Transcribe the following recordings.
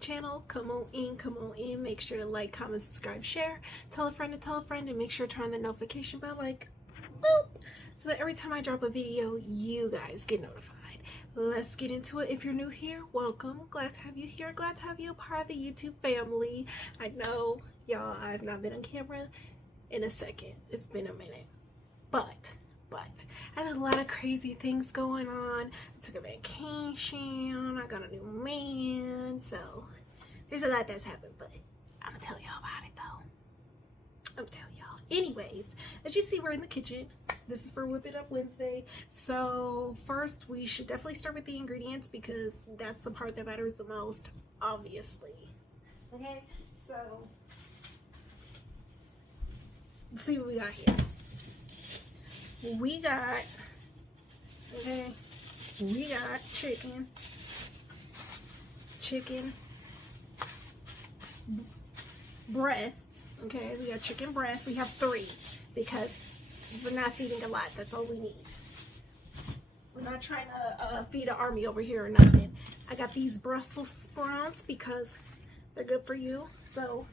channel, come on in. Make sure to like, comment, subscribe, share, tell a friend to tell a friend, and make sure to turn the notification bell like boop, so that every time I drop a video, you guys get notified. Let's get into it. If you're new here, welcome. Glad to have you here. Glad to have you a part of the YouTube family. I know, y'all, I've not been on camera in a second. It's been a minute. But I had a lot of crazy things going on. I took a vacation. I got a new man. So there's a lot that's happened, but I'm gonna tell y'all about it though. I'm gonna tell y'all. Anyways, as you see, we're in the kitchen. This is for Whip It Up Wednesday. So first, we should definitely start with the ingredients because that's the part that matters the most, obviously. Okay, so let's see what we got here. We got chicken breasts. Okay, we got chicken breasts. We have 3 because we're not feeding a lot. That's all we need. We're not trying to feed an army over here or nothing. I got these Brussels sprouts because they're good for you. So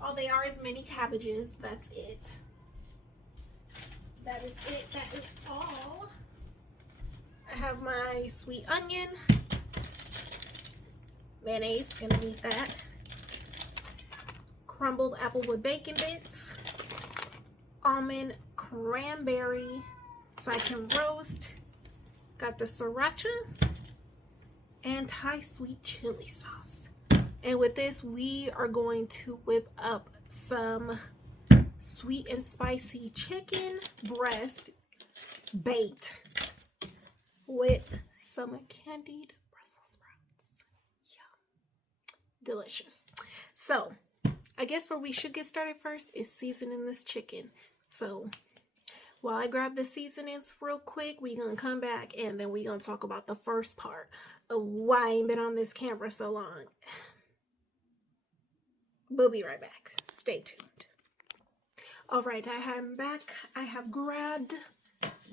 all they are is mini cabbages. That's it. That is it. That is all. I have my sweet onion. Mayonnaise, gonna need that. Crumbled apple with bacon bits. Almond cranberry so I can roast. Got the sriracha. And Thai sweet chili sauce. And with this, we are going to whip up some sweet and spicy chicken breast baked with some candied Brussels sprouts. Yum. Delicious. So I guess where we should get started first is seasoning this chicken. So while I grab the seasonings real quick, we're gonna come back and then we're gonna talk about the first part of why I ain't been on this camera so long. We'll be right back. Stay tuned. All right, I am back. I have grabbed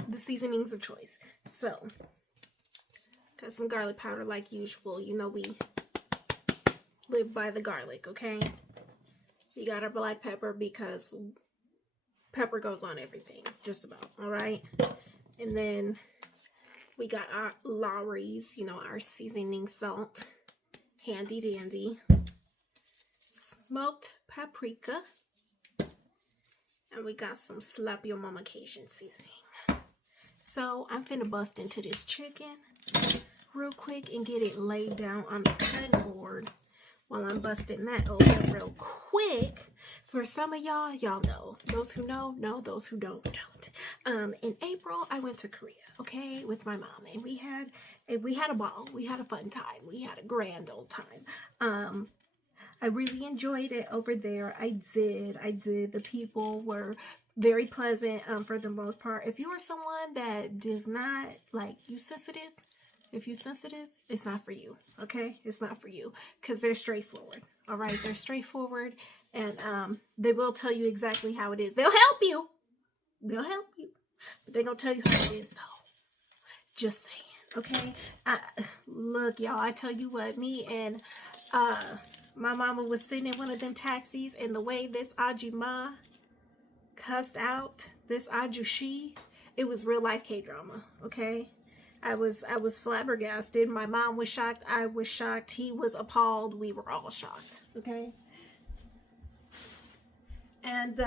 the seasonings of choice. So, got some garlic powder like usual. You know we live by the garlic, okay? We got our black pepper because pepper goes on everything, just about, all right? And then we got our Lawry's, you know, our seasoning salt. Handy dandy. Smoked paprika. And we got some slap your mama Cajun seasoning. So I'm finna bust into this chicken real quick and get it laid down on the cutting board while I'm busting that open real quick. For some of y'all know. Those who know, those who don't. In April, I went to Korea, okay, with my mom, and we had a ball. We had a fun time. We had a grand old time. I really enjoyed it over there. I did. The people were very pleasant for the most part. If you are someone that does not, like, you sensitive, if you sensitive, it's not for you, okay? It's not for you because they're straightforward, all right? They're straightforward, and they will tell you exactly how it is. They'll help you. They'll help you, but they're going to tell you how it is, though. Just saying, okay? Look, y'all, I tell you what, me and my mama was sitting in one of them taxis, and the way this Ajima cussed out this Ajushi, it was real life K-drama, okay? I was flabbergasted. My mom was shocked. I was shocked. He was appalled. We were all shocked, okay? And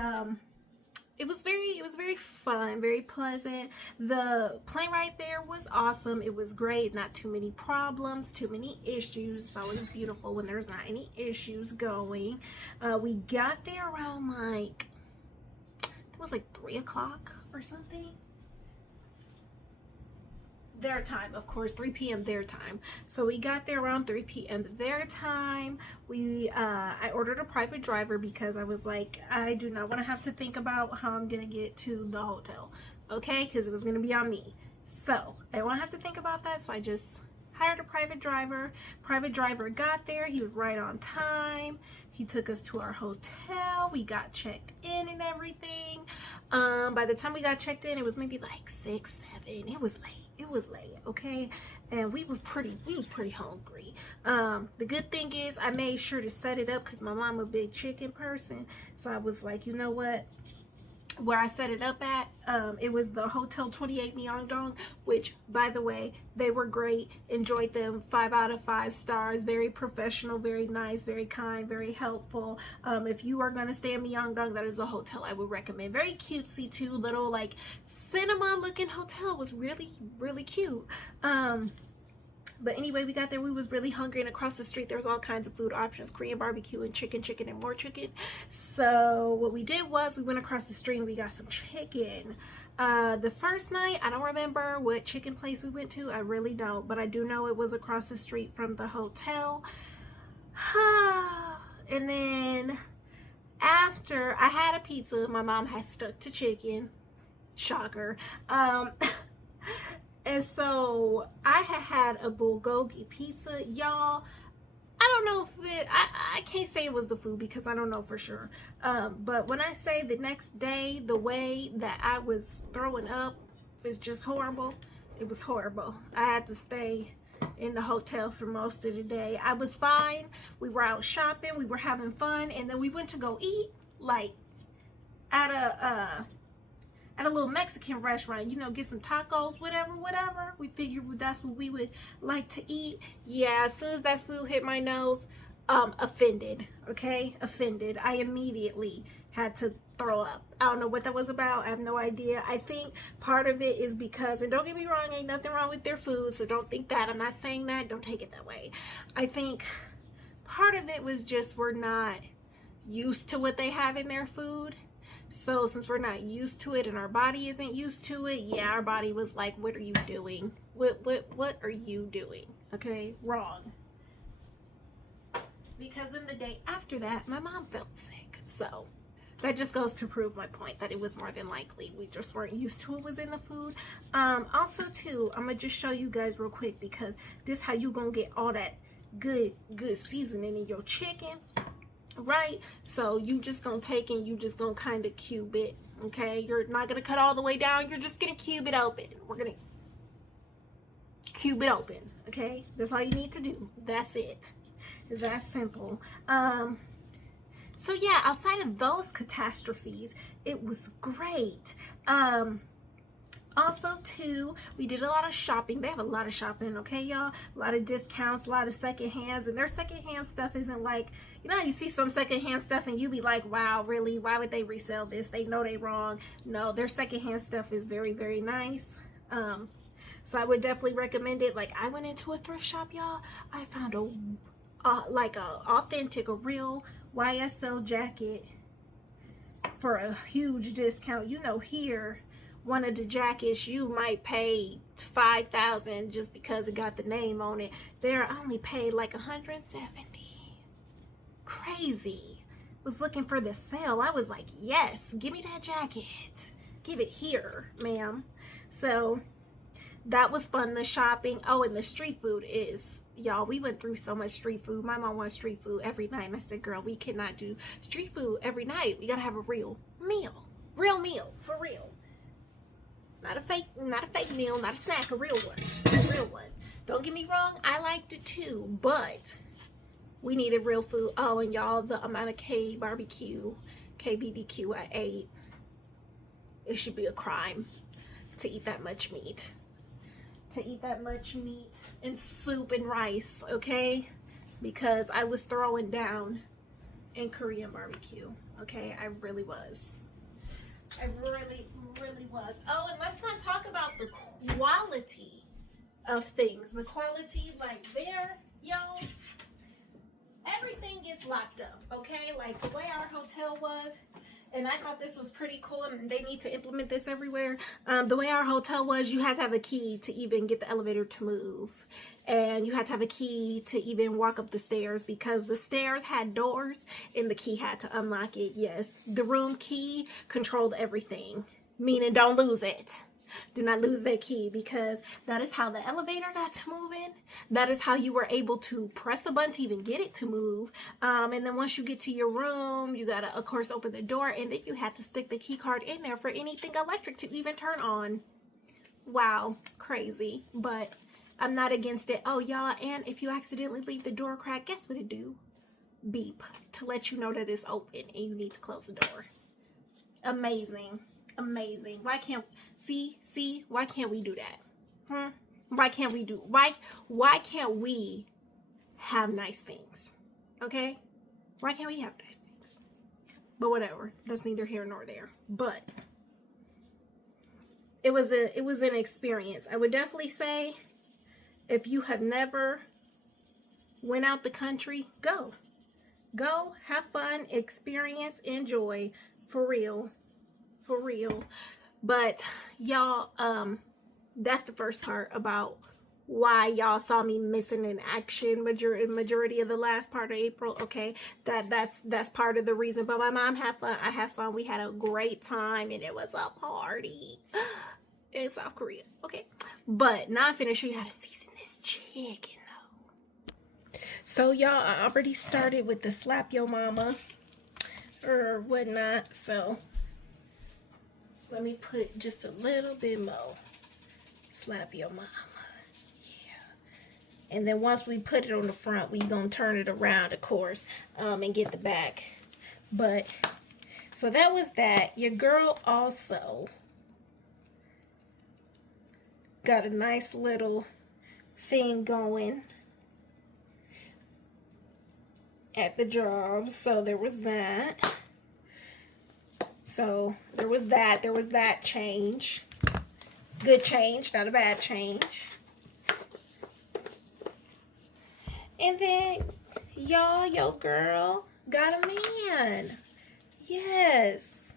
it was very fun, very pleasant. The plane ride there was awesome. It was great. Not too many problems, too many issues. It's always beautiful when there's not any issues going. We got there around like, it was like 3 o'clock or something. Their time, of course, 3 p.m. their time. So we got there around 3 p.m. their time. I ordered a private driver because I was like, I do not want to have to think about how I'm gonna get to the hotel, okay? Because it was gonna be on me. So I don't want to have to think about that. So I just hired a private driver. Private driver got there. He was right on time. He took us to our hotel. We got checked in and everything. By the time we got checked in, it was maybe like 6, 7. It was late. It was late, okay? and we was pretty hungry. The good thing is I made sure to set it up because my mom a big chicken person, so I was like, you know what, where I set it up at, it was the Hotel 28 Myeongdong, which, by the way, they were great. Enjoyed them. 5 out of 5 stars. Very professional, very nice, very kind, very helpful. If you are going to stay in Myeongdong, that is a hotel I would recommend. Very cutesy too, little like cinema looking hotel. Was really, really cute. But anyway, we got there. We was really hungry, and across the street there was all kinds of food options: Korean barbecue and chicken, and more chicken. So what we did was we went across the street and we got some chicken. The first night, I don't remember what chicken place we went to. I really don't, but I do know it was across the street from the hotel. And then after I had a pizza, my mom had stuck to chicken. Shocker. And so I had a bulgogi pizza, y'all. I don't know if it, I can't say it was the food because I don't know for sure. But when I say the next day, the way that I was throwing up was just horrible. It was horrible. I had to stay in the hotel for most of the day. I was fine. We were out shopping. We were having fun. And then we went to go eat, like, at a little Mexican restaurant, you know, get some tacos, whatever. We figured that's what we would like to eat. Yeah, as soon as that food hit my nose, offended, okay? Offended. I immediately had to throw up. I don't know what that was about. I have no idea. I think part of it is because, and don't get me wrong, ain't nothing wrong with their food, so don't think that. I'm not saying that. Don't take it that way. I think part of it was just we're not used to what they have in their food. So since we're not used to it and our body isn't used to it, yeah, our body was like, what are you doing? What are you doing? Okay, wrong. Because in the day after that, my mom felt sick. So that just goes to prove my point that it was more than likely we just weren't used to what was in the food. Also too, I'm gonna just show you guys real quick because this how you gonna get all that good seasoning in your chicken. Right, so you just gonna take and you just gonna kind of cube it. Okay, you're not gonna cut all the way down, you're just gonna cube it open. We're gonna cube it open. Okay, that's all you need to do. That's it. That's simple. So yeah, outside of those catastrophes, it was great. Also too, we did a lot of shopping. They have a lot of shopping, okay, y'all? A lot of discounts, a lot of secondhands, and their secondhand stuff isn't like, you know, you see some secondhand stuff and you be like, wow, really? Why would they resell this? They know they wrong. No, their secondhand stuff is very, very nice. So I would definitely recommend it. Like, I went into a thrift shop, y'all. I found a authentic, a real YSL jacket for a huge discount. You know, here, one of the jackets you might pay $5,000 just because it got the name on it. There I only paid like $170. Crazy. Was looking for the sale. I was like, yes, give me that jacket. Give it here, ma'am. So that was fun, the shopping. Oh, and the street food is, y'all, we went through so much street food. My mom wants street food every night. And I said, girl, we cannot do street food every night. We gotta have a real meal. Real meal, for real. Not a fake meal, not a snack, a real one. A real one. Don't get me wrong, I liked it too, but we needed real food. Oh, and y'all, the amount of KBBQ I ate, it should be a crime to eat that much meat. To eat that much meat and soup and rice, okay? Because I was throwing down in Korean barbecue, okay? I really was. I really was. Oh, and let's not talk about the quality of things. The quality, like there, y'all, everything gets locked up, okay? Like the way our hotel was, and I thought this was pretty cool, and they need to implement this everywhere. The way our hotel was, you had to have a key to even get the elevator to move. And you had to have a key to even walk up the stairs because the stairs had doors and the key had to unlock it. Yes, the room key controlled everything, meaning don't lose it. Do not lose that key because that is how the elevator got to moving. That is how you were able to press a button to even get it to move. And then once you get to your room, you gotta, of course, open the door, and then you had to stick the key card in there for anything electric to even turn on. Wow, crazy. But I'm not against it. Oh, y'all, and if you accidentally leave the door cracked, guess what it do? Beep to let you know that it's open and you need to close the door. Amazing. Amazing. Why can't why can't we do that? Why can't we do why can't we have nice things? Okay? Why can't we have nice things? But whatever. That's neither here nor there. But it was an experience. I would definitely say if you have never went out the country, go. Go, have fun, experience, enjoy. For real. For real. But y'all, that's the first part about why y'all saw me missing in action majority of the last part of April. Okay, that's part of the reason. But my mom had fun. I had fun. We had a great time, and it was a party in South Korea. Okay, but now I'm finna show you how to season this chicken though. So y'all, I already started with the slap your mama or whatnot. So let me put just a little bit more. Slap your mama. Yeah. And then once we put it on the front, we gonna turn it around, of course, and get the back. But so that was that. Your girl also got a nice little thing going at the job. So there was that. So there was that change. Good change, not a bad change. And then y'all, your girl got a man. Yes.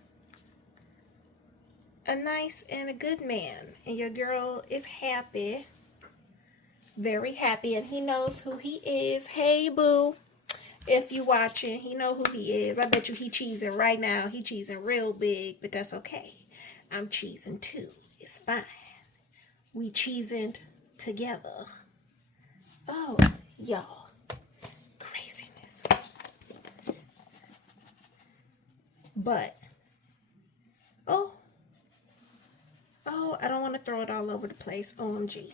A nice and a good man. And your girl is happy. Very happy. And he knows who he is. Hey, boo. If you watching, he know who he is. I bet you he cheesing right now. He cheesing real big, but that's okay. I'm cheesing too. It's fine. We cheesing together. Oh, y'all. Craziness. But, oh, I don't want to throw it all over the place. OMG.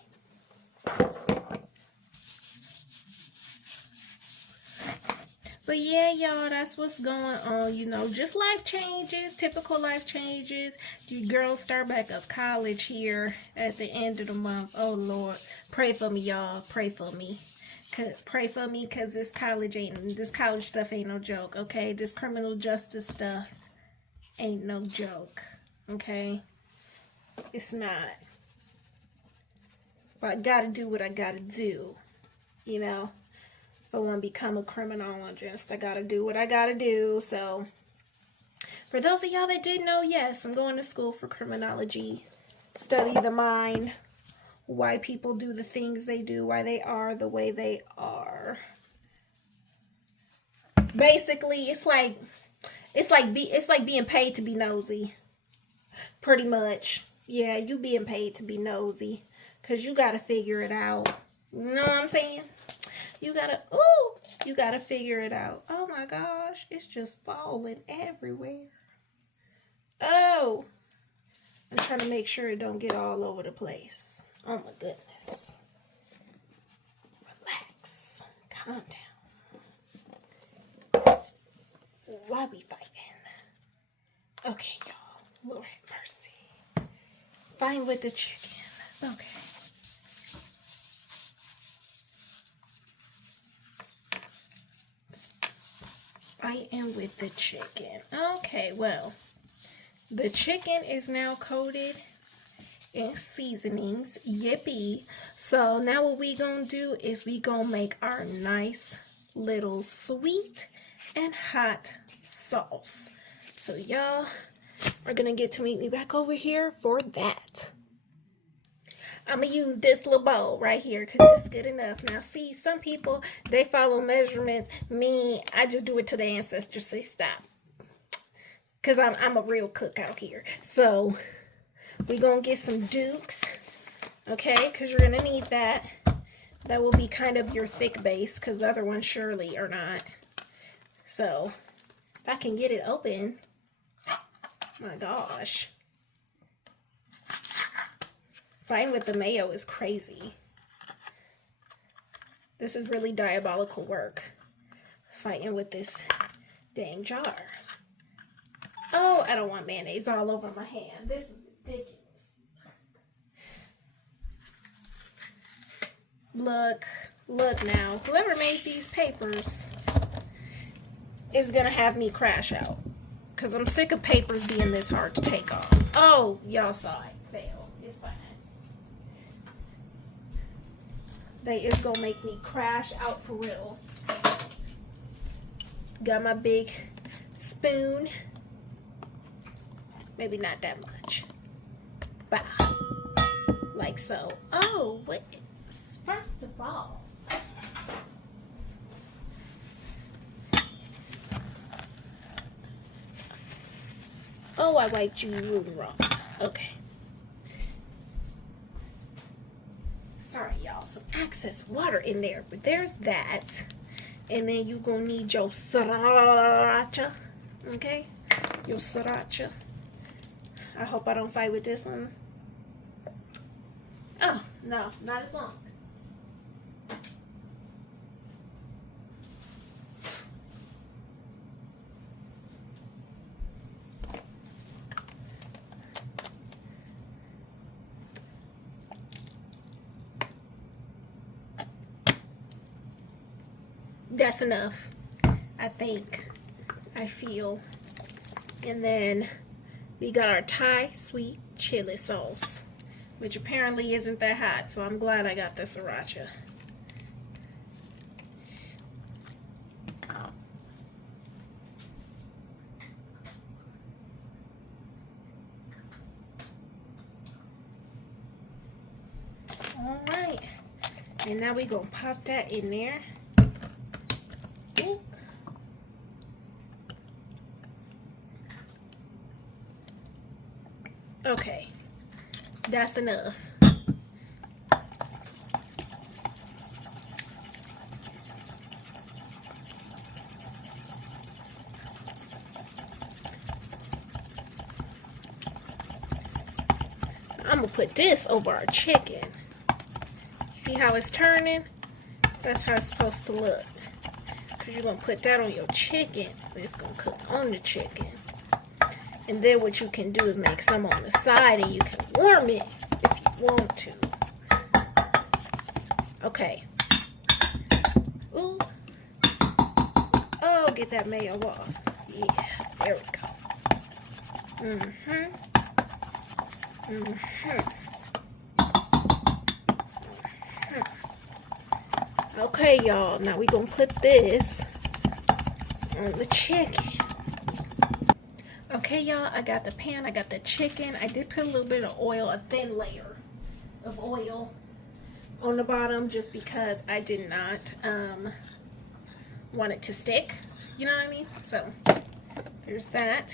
But yeah, y'all, that's what's going on. You know, just life changes, typical life changes. You girls start back up college here at the end of the month. Oh, Lord. Pray for me, y'all. Pray for me. Pray for me, because this college stuff ain't no joke, okay? This criminal justice stuff ain't no joke, okay? It's not. But I gotta do what I gotta do, you know? I want to become a criminologist. I gotta do what I gotta do. So for those of y'all that didn't know, yes, I'm going to school for criminology. Study the mind, why people do the things they do, why they are the way they are. Basically, it's like being paid to be nosy. Pretty much. Yeah, you being paid to be nosy, cause you gotta figure it out. You know what I'm saying? You gotta figure it out. Oh my gosh, it's just falling everywhere. Oh, I'm trying to make sure it don't get all over the place. Oh my goodness. Relax. Calm down. Why we fighting? Okay, y'all. Lord have mercy. Fine with the chicken. Okay. I am with the chicken. Okay, well, the chicken is now coated in seasonings. Yippee. So now what we gonna do is we gonna make our nice little sweet and hot sauce. So y'all are gonna get to meet me back over here for that. I'm going to use this little bowl right here because it's good enough. Now, see, some people, they follow measurements. Me, I just do it till the ancestors say stop. Because I'm a real cook out here. So, we're going to get some Dukes. Okay, because you're going to need that. That will be kind of your thick base because the other ones surely are not. So, if I can get it open. My gosh. Fine with the mayo is crazy. This is really diabolical work, fighting with this dang jar. Oh, I don't want mayonnaise all over my hand. This is ridiculous. Look now. Whoever made these papers is gonna have me crash out, because I'm sick of papers being this hard to take off. Oh, y'all saw it. Fail. It's fine. They is gonna make me crash out for real. Got my big spoon. Maybe not that much. Bah. Like so. Oh, wait. First of all, oh, I wiped you wrong. Okay. Sorry, y'all. Some excess water in there, but there's that. And then you gonna need your sriracha. Okay? Your sriracha. I hope I don't fight with this one. Oh, no, not as long. That's enough, I think. I feel. And then we got our Thai sweet chili sauce, which apparently isn't that hot, so I'm glad I got the sriracha. All right, and now we gonna pop that in there. Ooh. Okay, that's enough. I'm gonna put this over our chicken. See how it's turning? That's how it's supposed to look. Because you're gonna put that on your chicken. It's gonna cook on the chicken. And then what you can do is make some on the side and you can warm it if you want to. Okay. Ooh. Oh, get that mayo off. Yeah, there we go. Okay, y'all. Now we gonna put this on the chicken. Okay, y'all, I got the pan, I got the chicken. I did put a little bit of oil, a thin layer of oil on the bottom just because I did not want it to stick. You know what I mean? So, there's that.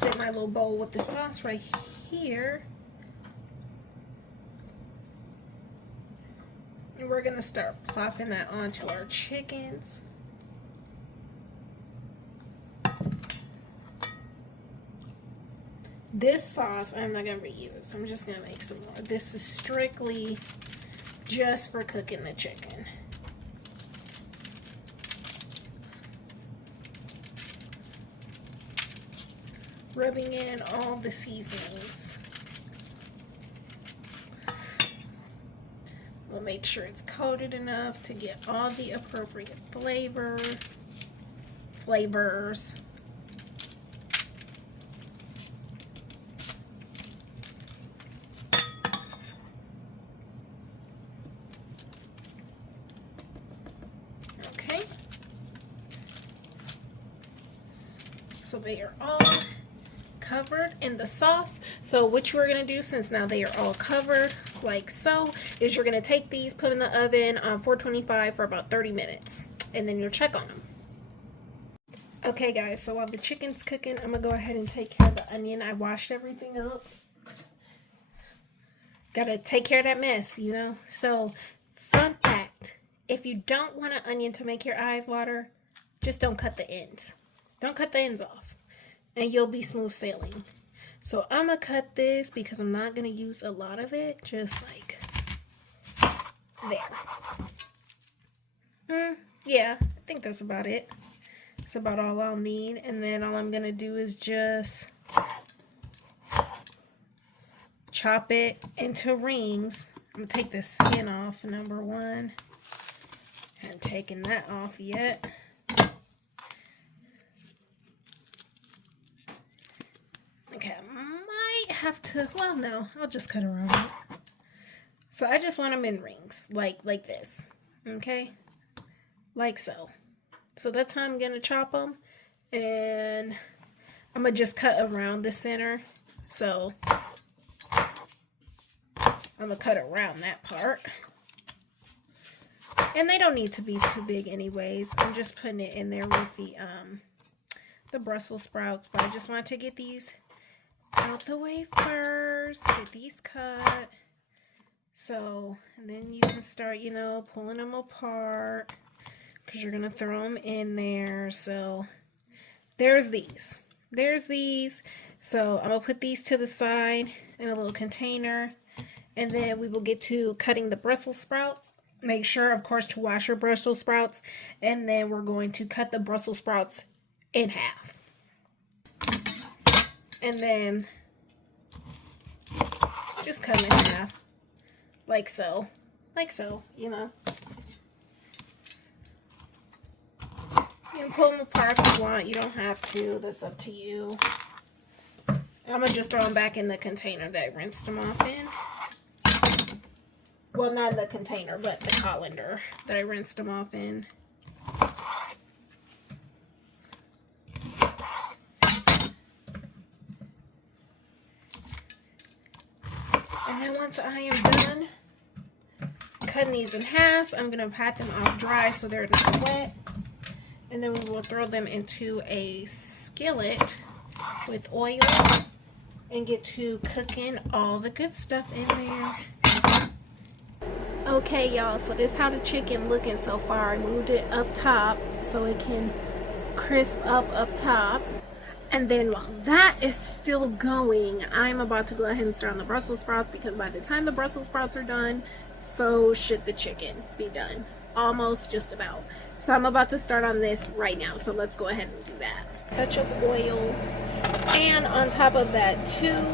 Set my little bowl with the sauce right here. And we're going to start plopping that onto our chickens. This sauce I'm not going to reuse. I'm just going to make some more. This is strictly just for cooking the chicken. Rubbing in all the seasonings. We'll make sure it's coated enough to get all the appropriate flavors. Okay. So they are all covered in the sauce. So what you're going to do, since now they are all covered like so, is you're going to take these, put in the oven on 425 for about 30 minutes, and then you'll check on them. Okay guys, so while the chicken's cooking, I'm going to go ahead and take care of the onion. I washed everything up. Gotta take care of that mess, you know. So, fun fact, if you don't want an onion to make your eyes water, just don't cut the ends. Don't cut the ends off, and you'll be smooth sailing. So I'm gonna cut this because I'm not gonna use a lot of it, just like There. Yeah, I think that's about it. That's about all I'll need. And then all I'm going to do is just chop it into rings. I'm going to take the skin off, number one. Haven't taken that off yet. Okay, I might have to, well, no, I'll just cut around it. So I just want them in rings, like this, okay? Like so. So that's how I'm going to chop them. And I'm going to just cut around the center. So I'm going to cut around that part. And they don't need to be too big anyways. I'm just putting it in there with the Brussels sprouts. But I just want to get these out the way first. Get these cut. So, and then you can start, you know, pulling them apart. Because you're going to throw them in there. So there's these. There's these. So I'm going to put these to the side in a little container. And then we will get to cutting the Brussels sprouts. Make sure, of course, to wash your Brussels sprouts. And then we're going to cut the Brussels sprouts in half. And then just cut them in half. Like so. Like so, you know. You can pull them apart if you want. You don't have to. That's up to you. I'm going to just throw them back in the container that I rinsed them off in. Well, not the container, but the colander that I rinsed them off in. And then once I am done cutting these in half, I'm going to pat them off dry so they're not wet. And then we will throw them into a skillet with oil and get to cooking all the good stuff in there. Okay, y'all, so this is how the chicken looking so far. I moved it up top so it can crisp up top. And then while that is still going, I'm about to go ahead and start on the Brussels sprouts, because by the time the Brussels sprouts are done, so should the chicken be done. Almost, just about. So I'm about to start on this right now. So let's go ahead and do that. Touch of oil. And on top of that too,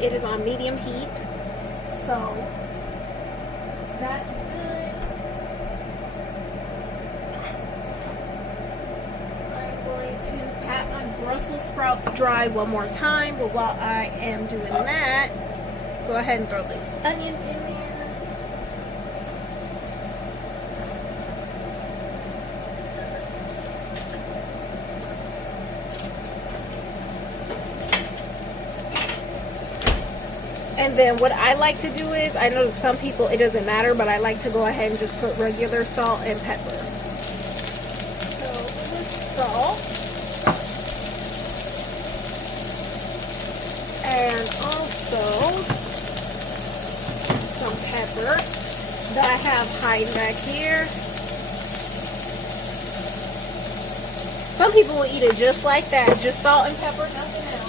it is on medium heat. So that's good. I'm going to pat my Brussels sprouts dry one more time. But while I am doing that, go ahead and throw these onions in there. And then what I like to do is, I know some people it doesn't matter, but I like to go ahead and just put regular salt and pepper. So with salt. And also some pepper that I have hiding back here. Some people will eat it just like that, just salt and pepper, nothing else.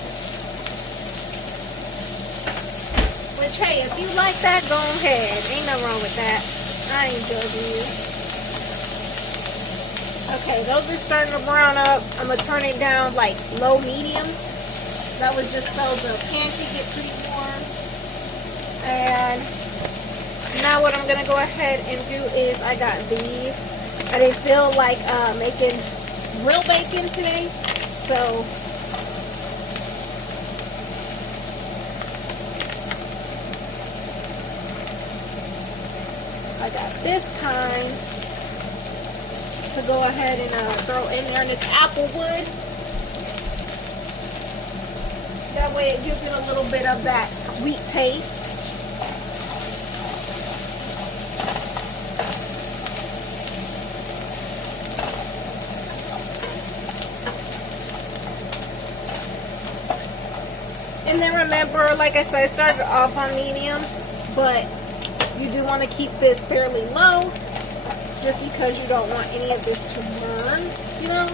Which, hey, if you like that, go ahead. Ain't nothing wrong with that. I ain't judging you. Okay, those are starting to brown up. I'm going to turn it down like low medium. That was just so the pan can get pretty warm. And now what I'm going to go ahead and do is I got these. I didn't feel like making real bacon today. So I got this kind to go ahead and throw in there, and it's applewood. That way it gives it a little bit of that sweet taste. And then remember, like I said, I started off on medium, but you do want to keep this fairly low, just because you don't want any of this to burn, you know.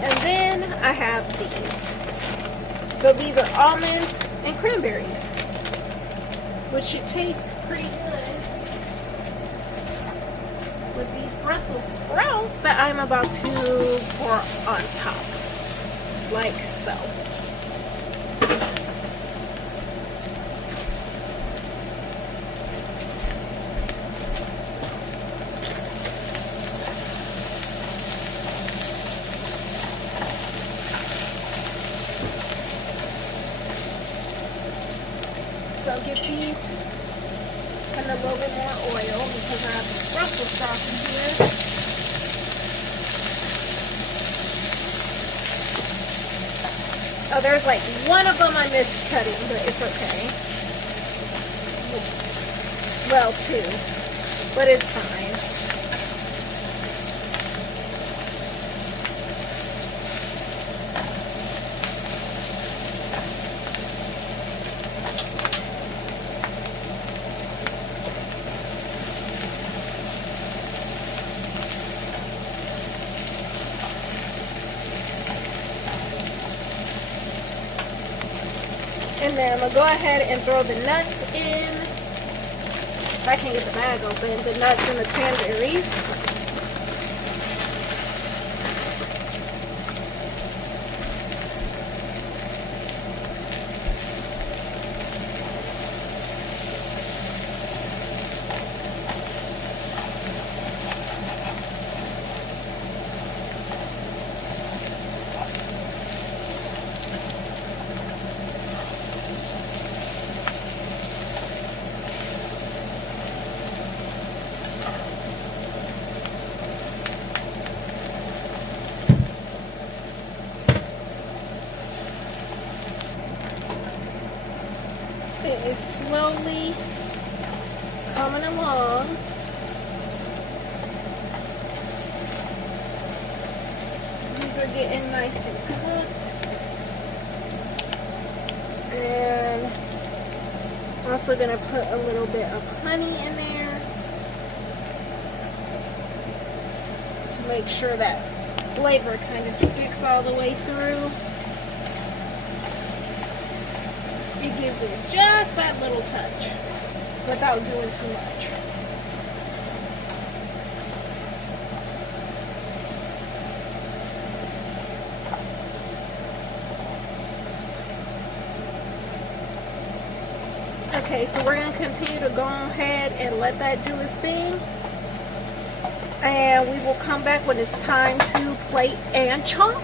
And then I have these. So these are almonds and cranberries. which should taste pretty good with these Brussels sprouts that I'm about to pour on top, like so. So I'll give these kind of a little bit more oil because I have the Brussels sprouts in here. Oh, there's like one of them I missed cutting, but it's okay. Well, two, but it's fine. And then I'm going to go ahead and throw the nuts in. If I can get the bag open, the nuts and the cranberries. It is slowly coming along. These are getting nice and cooked. And I'm also going to put a little bit of honey in there to make sure that flavor kind of sticks all the way through. It gives it just that little touch without doing too much. Okay, so we're going to continue to go ahead and let that do its thing. And we will come back when it's time to plate and chop.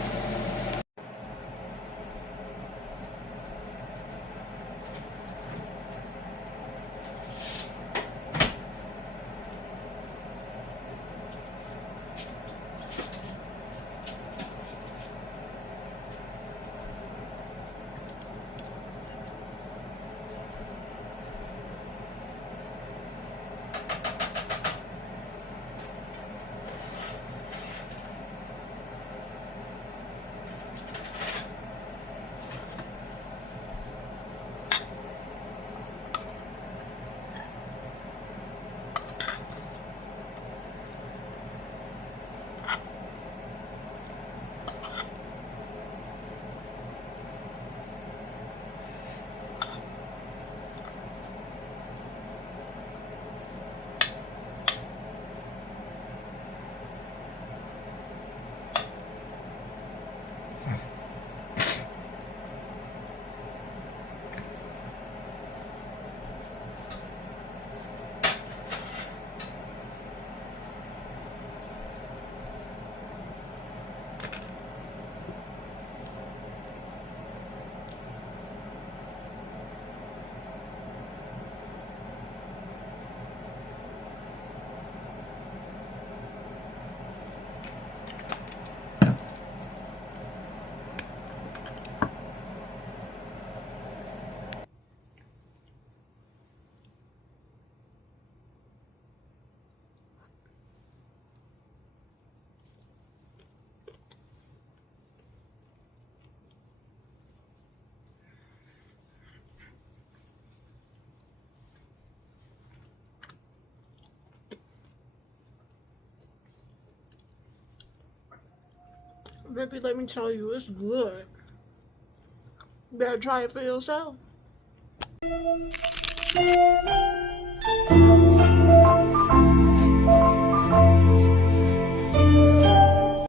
Baby, let me tell you, it's good. You better try it for yourself.